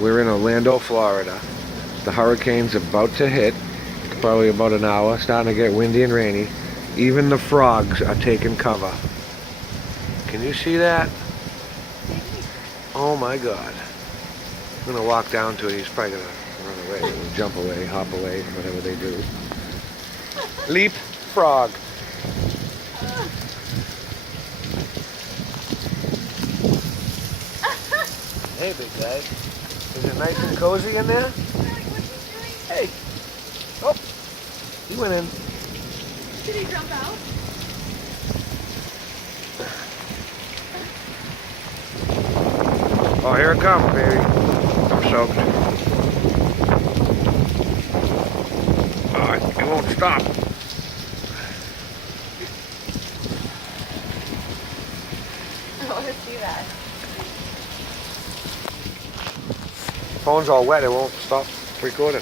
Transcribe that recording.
We're in Orlando, Florida. The hurricane's about to hit. Probably about an hour. Starting to get windy and rainy. Even the frogs are taking cover. Can you see that? Oh my God. I'm gonna walk down to it. He's probably gonna run away, or jump away, hop away, whatever they do. Leap frog. Hey, big guy. Is it nice and cozy in there? Hey. Oh, he went in. Did he jump out? Oh, here it comes, baby. I'm soaked. Oh, it won't stop. I want to see that. Phone's all wet. It won't stop recording.